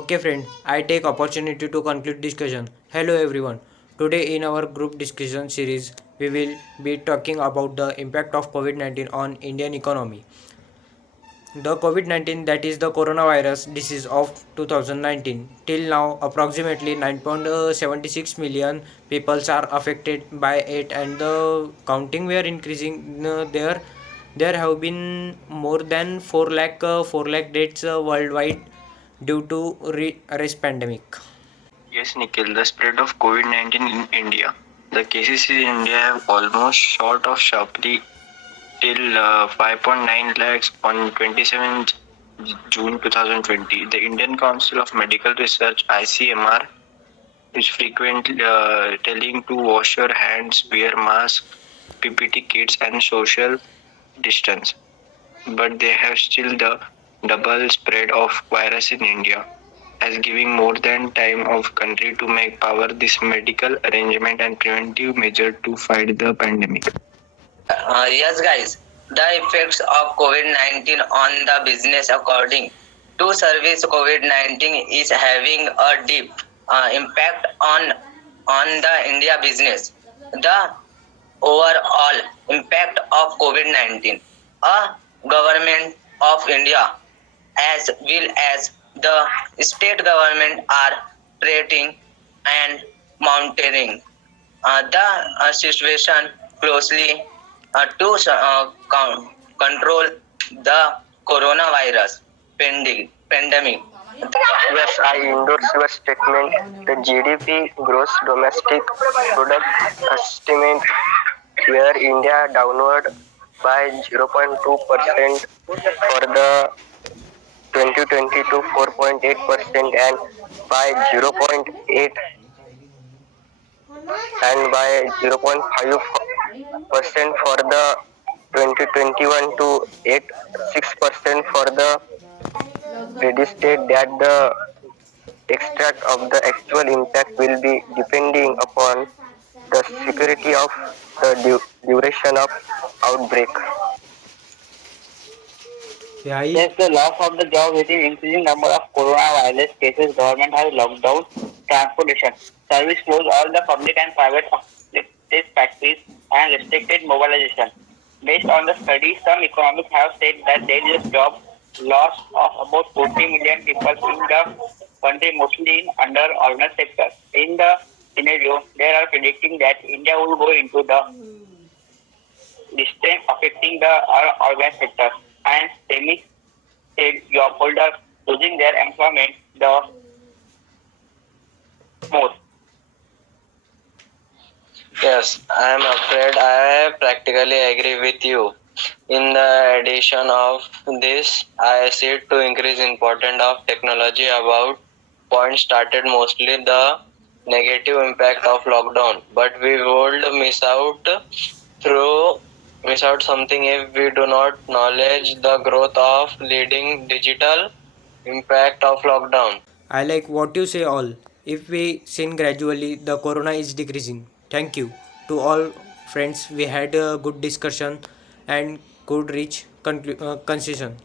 Okay friend, I take opportunity to conclude discussion. Hello everyone. Today in our group discussion series, we will be talking about the impact of COVID-19 on Indian economy. The COVID-19, that is the coronavirus disease of 2019. Till now, approximately 9.76 million people are affected by it, and the counting we are increasing. There have been more than 4 lakh deaths worldwide due to RES pandemic. Yes, Nikhil, the spread of COVID-19 in India. The cases in India have almost shot off sharply till 5.9 lakhs on 27th June 2020. The Indian Council of Medical Research (ICMR) is frequently telling to wash your hands, wear masks, PPT kits, and social distance. But they have still the double spread of virus in India, as giving more than time of country to make power this medical arrangement and preventive measure to fight the pandemic. Yes, guys, the effects of COVID-19 on the business according to service COVID-19 is having a deep impact on the India business. The overall impact of COVID-19, a government of India as well as the state government are treating and monitoring the situation closely to control the coronavirus pandemic. Yes, I endorse your statement. The GDP, gross domestic product estimate, where India downward by 0.2% for the 2020 to 4.8% and by 0.8 and by 0.5% for the 2021 to 8.6% for the ready state that the extract of the actual impact will be depending upon the severity of the duration of outbreak. Yeah, Yes, the loss of the job with an increasing number of coronavirus cases, government has locked down transportation, service closed all the public and private factories and restricted mobilization. Based on the study, some economists have said that there is a job loss of about 40 million people in the country, mostly in under-organized sector. In the scenario, they are predicting that India will go into the distance affecting the organized sector and semi-state job holders losing their employment the most. Yes, I am afraid I practically agree with you. In the addition of this, I see to increase importance of technology about point started mostly the negative impact of lockdown, but we would through miss out something if we do not knowledge the growth of leading digital impact of lockdown. I like what you say all. If we sin gradually, the corona is decreasing. Thank you to all friends. We had a good discussion and could reach conclusion.